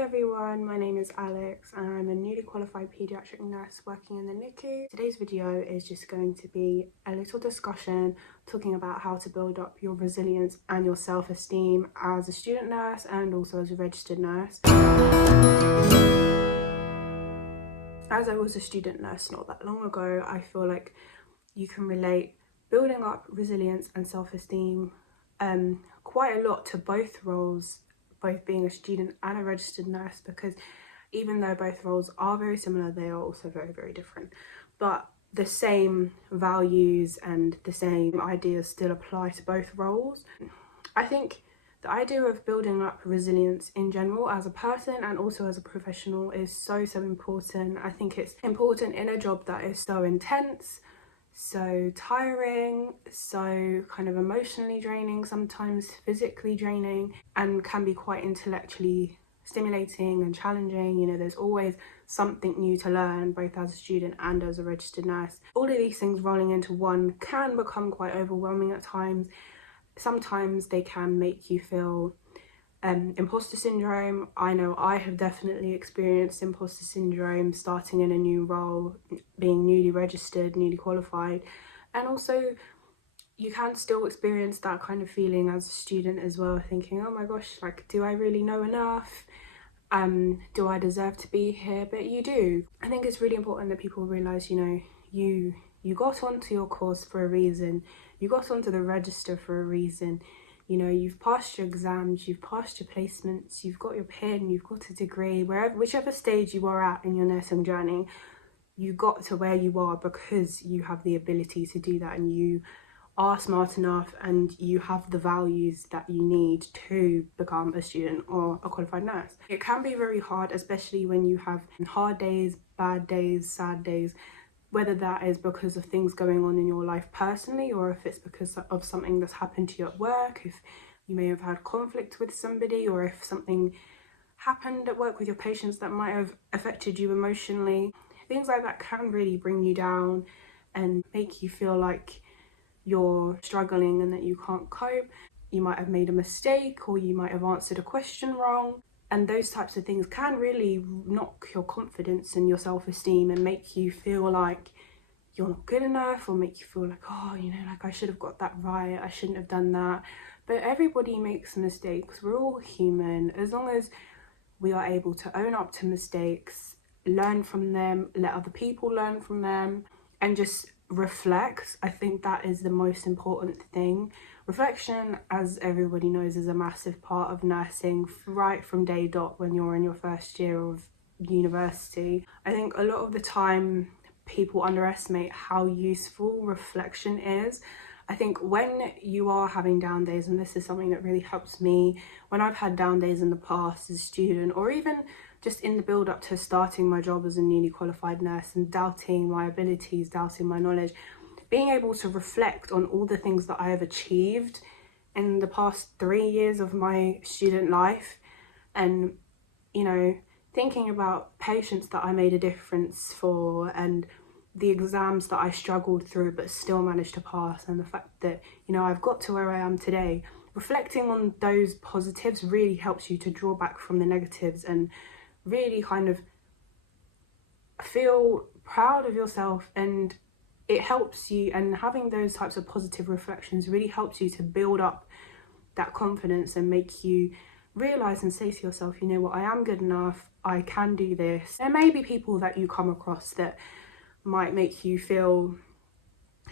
Hi everyone, my name is Alex and I'm a newly qualified paediatric nurse working in the NICU. Today's video is just going to be a little discussion talking about how to build up your resilience and your self-esteem as a student nurse and also as a registered nurse. As I was a student nurse not that long ago, I feel like you can relate building up resilience and self-esteem quite a lot to both roles, both being a student and a registered nurse, because even though both roles are very similar, they are also very, very different. But the same values and the same ideas still apply to both roles. I think the idea of building up resilience in general as a person and also as a professional is so important. I think it's important in a job that is so intense, so tiring, so kind of emotionally draining, sometimes physically draining, and can be quite intellectually stimulating and challenging. You know, there's always something new to learn, both as a student and as a registered nurse. All of these things rolling into one can become quite overwhelming at times. Sometimes they can make you feel imposter syndrome. I know I have definitely experienced imposter syndrome starting in a new role, being newly registered, newly qualified, and also you can still experience that kind of feeling as a student as well, thinking, oh my gosh, like, do I really know enough? Do I deserve to be here? But you do. I think it's really important that people realise, you know, you got onto your course for a reason, you got onto the register for a reason. You know, you've passed your exams, you've passed your placements, you've got your PIN, you've got a degree, whichever stage you are at in your nursing journey, you got to where you are because you have the ability to do that, and you are smart enough and you have the values that you need to become a student or a qualified nurse. It can be very hard, especially when you have hard days, bad days, sad days, whether that is because of things going on in your life personally, or if it's because of something that's happened to you at work, if you may have had conflict with somebody, or if something happened at work with your patients that might have affected you emotionally. Things like that can really bring you down and make you feel like you're struggling and that you can't cope. You might have made a mistake, or you might have answered a question wrong. And those types of things can really knock your confidence and your self-esteem and make you feel like you're not good enough, or make you feel like, oh, you know, like I should have got that right, I shouldn't have done that. But everybody makes mistakes, we're all human. As long as we are able to own up to mistakes, learn from them, let other people learn from them, and just reflect, I think that is the most important thing. Reflection, as everybody knows, is a massive part of nursing right from day dot when you're in your first year of university. I think a lot of the time people underestimate how useful reflection is. I think when you are having down days, and this is something that really helps me when I've had down days in the past as a student, or even just in the build up to starting my job as a newly qualified nurse and doubting my abilities, doubting my knowledge, being able to reflect on all the things that I have achieved in the past 3 years of my student life, and, you know, thinking about patients that I made a difference for, and the exams that I struggled through but still managed to pass, and the fact that, you know, I've got to where I am today. Reflecting on those positives really helps you to draw back from the negatives and really kind of feel proud of yourself, and it helps you, and having those types of positive reflections really helps you to build up that confidence and make you realise and say to yourself, you know what, I am good enough, I can do this. There may be people that you come across that might make you feel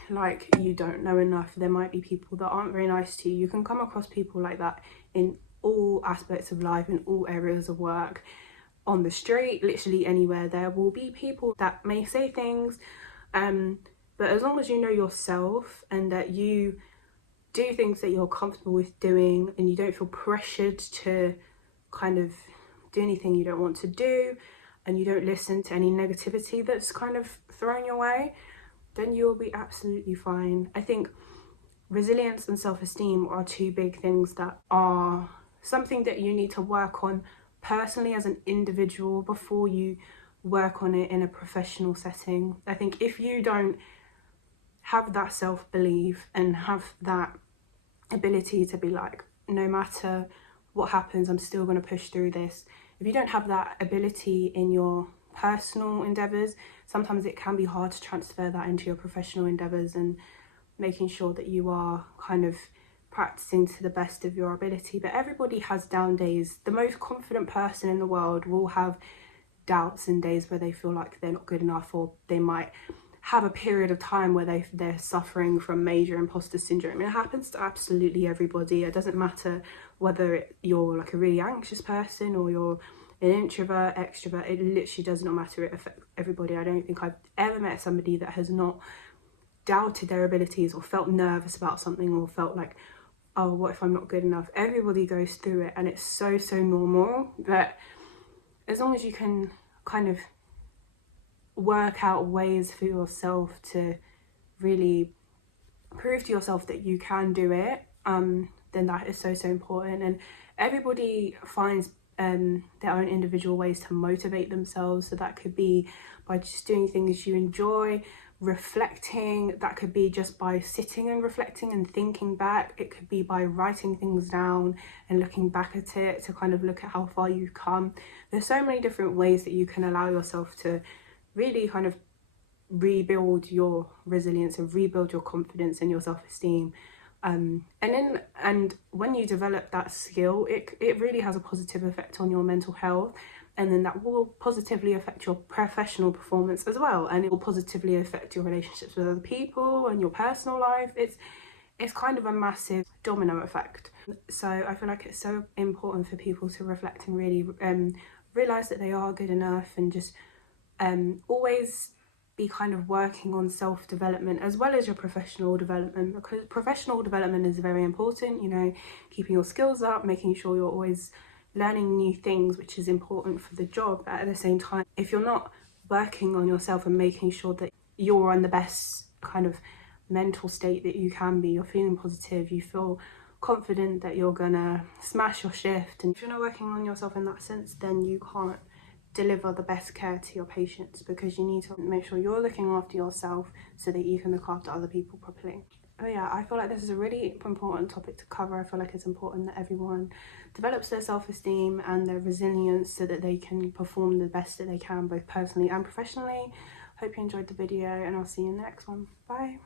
like you don't know enough. There might be people that aren't very nice to you. You can come across people like that in all aspects of life, in all areas of work, on the street, literally anywhere. There will be people that may say things, but as long as you know yourself and that you do things that you're comfortable with doing, and you don't feel pressured to kind of do anything you don't want to do, and you don't listen to any negativity that's kind of thrown your way, then you'll be absolutely fine. I think resilience and self-esteem are two big things that are something that you need to work on personally as an individual before you work on it in a professional setting. I think if you don't have that self-belief and have that ability to be like, no matter what happens, I'm still going to push through this, if you don't have that ability in your personal endeavours, sometimes it can be hard to transfer that into your professional endeavours, and making sure that you are kind of practicing to the best of your ability. But everybody has down days. The most confident person in the world will have doubts and days where they feel like they're not good enough, or they might have a period of time where they're suffering from major imposter syndrome. It happens to absolutely everybody. It doesn't matter whether you're like a really anxious person or you're an introvert, extrovert. It literally does not matter. It affects everybody. I don't think I've ever met somebody that has not doubted their abilities or felt nervous about something or felt like, oh, what if I'm not good enough? Everybody goes through it, and it's so normal. But as long as you can kind of work out ways for yourself to really prove to yourself that you can do it, then that is so important. And everybody finds their own individual ways to motivate themselves. So that could be by just doing things you enjoy, reflecting. That could be just by sitting and reflecting and thinking back. It could be by writing things down and looking back at it to kind of look at how far you've come. There's so many different ways that you can allow yourself to really kind of rebuild your resilience and rebuild your confidence and your self-esteem. And when you develop that skill, it really has a positive effect on your mental health, and then that will positively affect your professional performance as well, and it will positively affect your relationships with other people and your personal life. It's kind of a massive domino effect. So I feel like it's so important for people to reflect and really realize that they are good enough, and just always be kind of working on self-development as well as your professional development, because professional development is very important, you know, keeping your skills up, making sure you're always learning new things, which is important for the job. But at the same time, if you're not working on yourself and making sure that you're in the best kind of mental state that you can be, you're feeling positive, you feel confident that you're gonna smash your shift, and if you're not working on yourself in that sense, then you can't deliver the best care to your patients, because you need to make sure you're looking after yourself so that you can look after other people properly. Oh yeah, I feel like this is a really important topic to cover. I feel like it's important that everyone develops their self-esteem and their resilience so that they can perform the best that they can, both personally and professionally. Hope you enjoyed the video, and I'll see you in the next one. Bye.